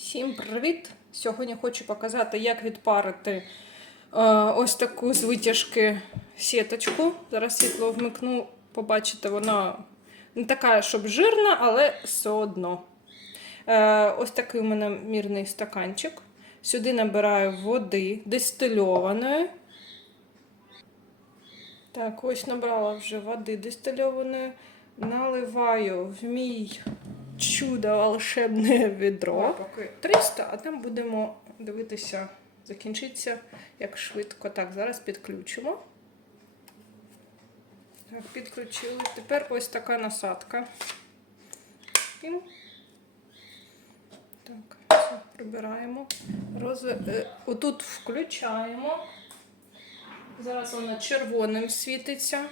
Всім привіт! Сьогодні хочу показати, як відпарити е, ось таку з витяжки сіточку. Зараз світло вмикну, побачите, вона не така, щоб жирна, але все одно. Е, ось такий у мене мірний стаканчик. Сюди набираю води дистильованої. Так, ось набрала вже води дистильованої. Наливаю в мій чудо волшебне відро. Поки 300, а там будемо дивитися, закінчиться як швидко. Так, зараз підключимо. Так, підключили. Тепер ось така насадка. Пім. Так, все, прибираємо. Роз... е, Отут включаємо. Зараз вона червоним світиться.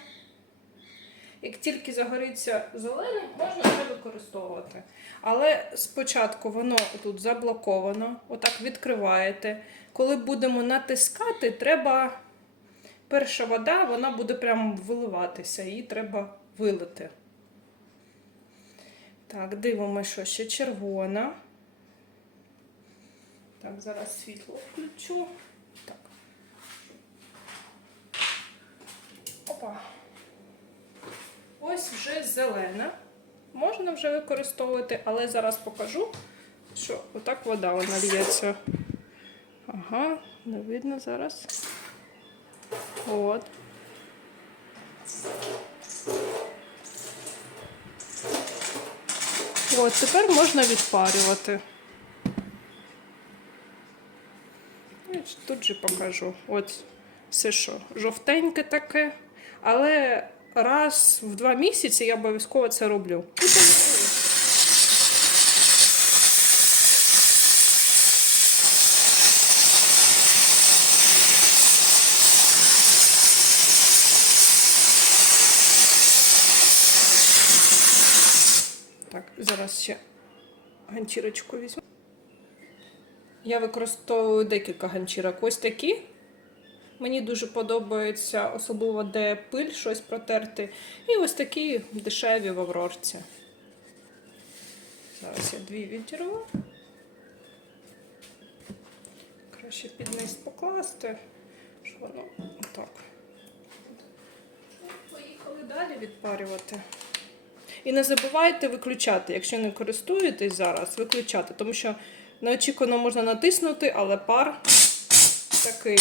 Як тільки загориться зеленим, можна вже використовувати. Але спочатку воно тут заблоковано, отак відкриваєте. Коли будемо натискати, треба перша вода, вона буде прямо виливатися, її треба вилити. Так, дивимося, що ще червона. Так, зараз світло включу. Так. Опа. Ось вже зелена. Можна вже використовувати, але зараз покажу, що отак вода вона лється. Ага, не видно зараз. От. От, тепер можна відпарювати. Тут же покажу. От все що, жовтеньке таке. Але раз в два місяці я обов'язково це роблю. Так, зараз ще ганчірочку візьму. Я використовую декілька ганчірок. Ось такі. Мені дуже подобається, особливо де пиль, щось протерти. І ось такі дешеві в Аврорці. Зараз я дві відірву. Краще під низ покласти, щоб воно так. Поїхали далі відпарювати. І не забувайте виключати, якщо не користуєтесь зараз, виключати, тому що неочікувано можна натиснути, але пар такий.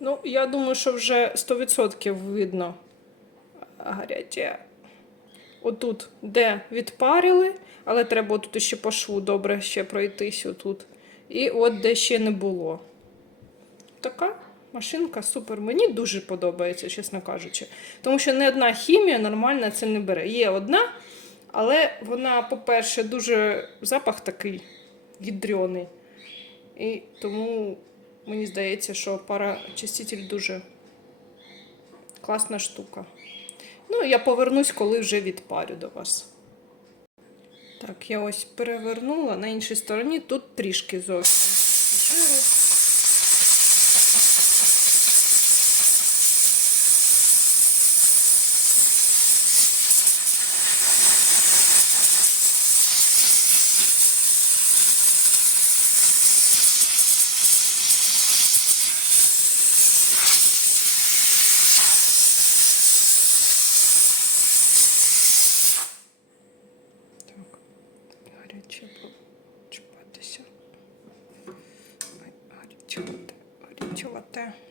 Ну, я думаю, що вже 100% видно гаряче. Отут, де відпарили, але треба тут ще по шву добре ще пройтись отут. І от де ще не було. Така машинка супер. Мені дуже подобається, чесно кажучи. Тому що не одна хімія нормальна це не бере. Є одна, але вона, по-перше, дуже запах такий відрьоний. І тому мені здається, що парачиститель дуже класна штука. Ну, я повернусь, коли вже відпарю до вас. Так, я ось перевернула на іншій стороні, тут трішки зовсім Ну, Тут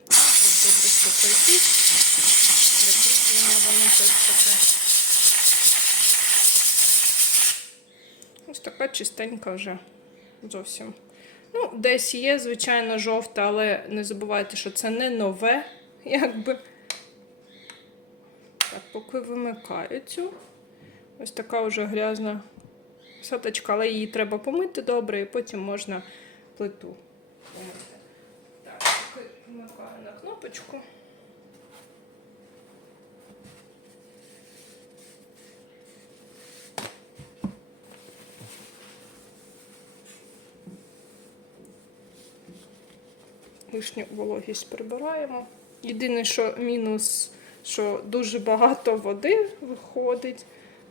добре все пройти. Закріплення воно теж таке. Ось така чистенька вже зовсім. Ну, десь є, звичайно, жовта, але не забувайте, що це не нове, якби. Так, поки вимикаю цю. Ось така вже грязна саточка, але її треба помити добре і потім можна плиту помити. Так, поки вмикаю лишню вологість прибираємо. Єдине, що мінус, що дуже багато води виходить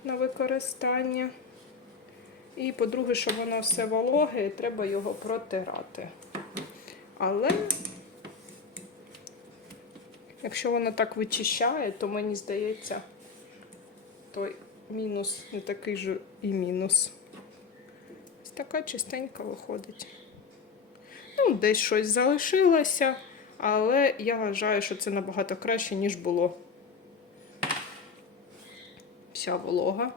на використання. І, по-друге, що воно все вологе, і треба його протирати. Але, якщо воно так вичищає, то мені здається, той мінус не такий же і мінус. Ось така чистенька виходить. Ну, десь щось залишилося, але я вважаю, що це набагато краще, ніж було. Вся волога.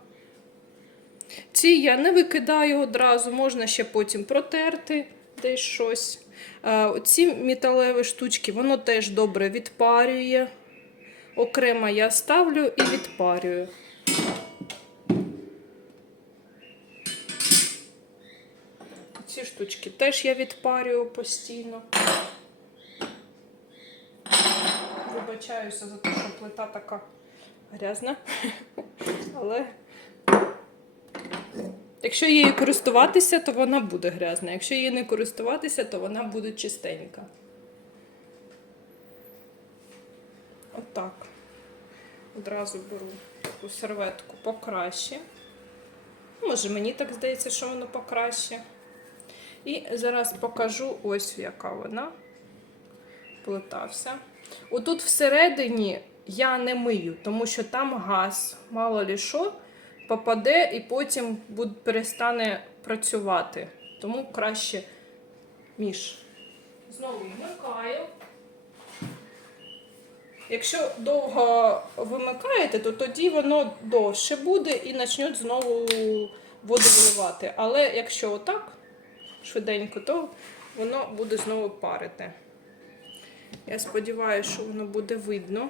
Ці я не викидаю одразу, можна ще потім протерти десь щось. Е, Оці металеві штучки, воно теж добре відпарює. Окремо я ставлю і відпарюю. Ці штучки теж я відпарюю постійно. Вибачаюся за те, що плита така грязна. Але якщо її користуватися, то вона буде грязна. Якщо її не користуватися, то вона буде чистенька. Отак. Одразу беру таку серветку покраще. Може, мені так здається, що воно покраще. І зараз покажу ось яка вона плетався. Отут всередині я не мию, тому що там газ, мало лі що, попаде і потім буде, перестане працювати. Тому краще між. Знову вмикаю. Якщо довго вимикаєте, то тоді воно довше буде і почнуть знову воду виливати. Але якщо отак, швиденько, то воно буде знову парити. Я сподіваюся, що воно буде видно.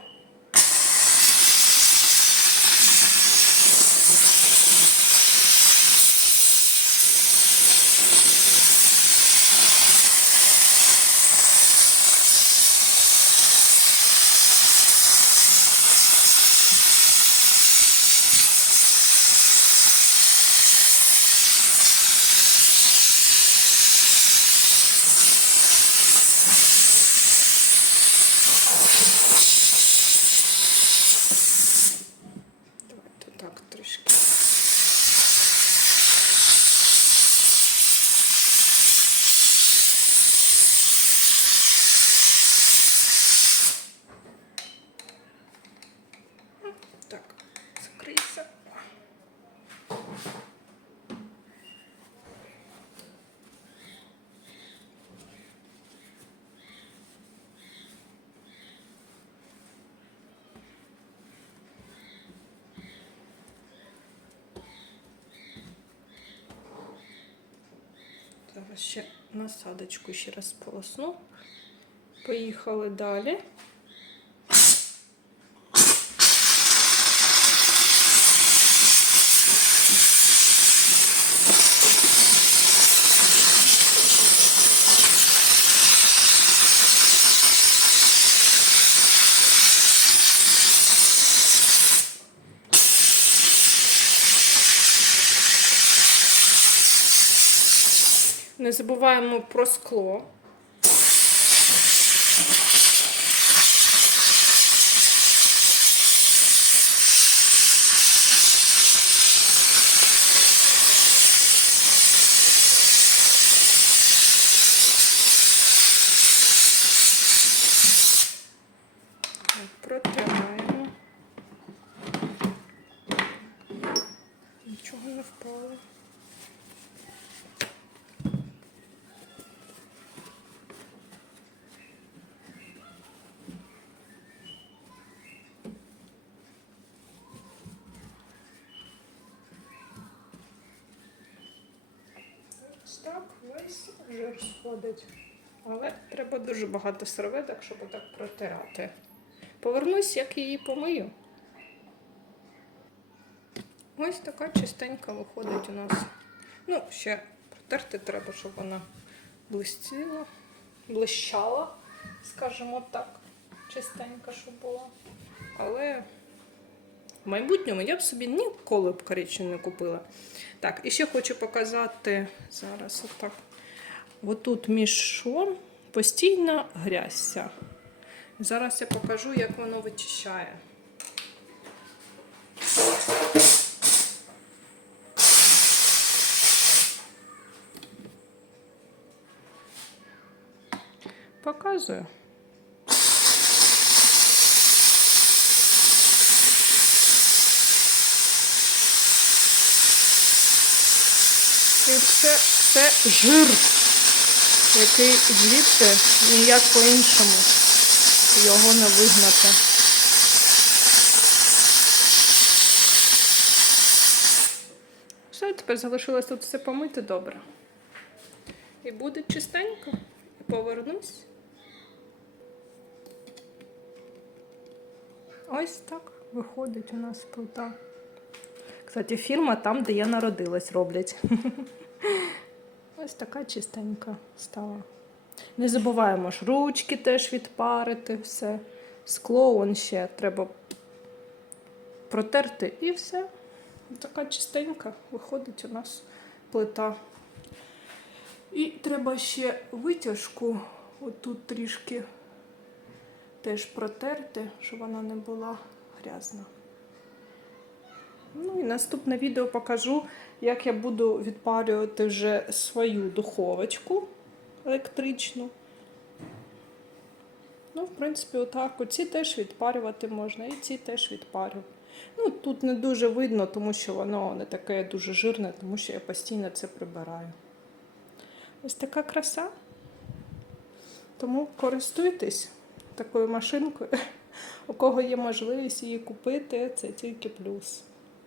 Давайте так трішки. Так, закрийся. Зараз ще насадочку ще раз полосну. Поїхали далі. Не забуваємо про скло. Протираємо. Так весь жир сходить. Але треба дуже багато серветок, щоб отак протирати. Повернусь, як її помию. Ось така чистенька виходить у нас. Ну, ще протерти треба, щоб вона блистіла, блищала, скажімо так, чистенька, щоб була. Але в майбутньому я б собі ніколи б коричневу не купила. Так, і ще хочу показати зараз отак. Отут між швом постійна грязься. Зараз я покажу, як воно вичищає. Показую. І це, жир, який звідти ніяк по-іншому його не вигнати. Все, тепер залишилось тут все помити добре. І буде чистенько. І повернусь. Ось так виходить у нас плита. Кстати, фірма там, де я народилась, роблять. Ось така чистенька стала. Не забуваємо ж ручки теж відпарити, все. Скло он ще треба протерти і все. Така чистенька виходить у нас плита. І треба ще витяжку отут трішки теж протерти, щоб вона не була грязна. Ну і наступне відео покажу, як я буду відпарювати вже свою духовочку електричну. Ну, в принципі, отак. Оці теж відпарювати можна, і ці теж відпарю. Ну, тут не дуже видно, тому що воно не таке дуже жирне, тому що я постійно це прибираю. Ось така краса. Тому користуйтесь такою машинкою. У кого є можливість її купити, це тільки плюс.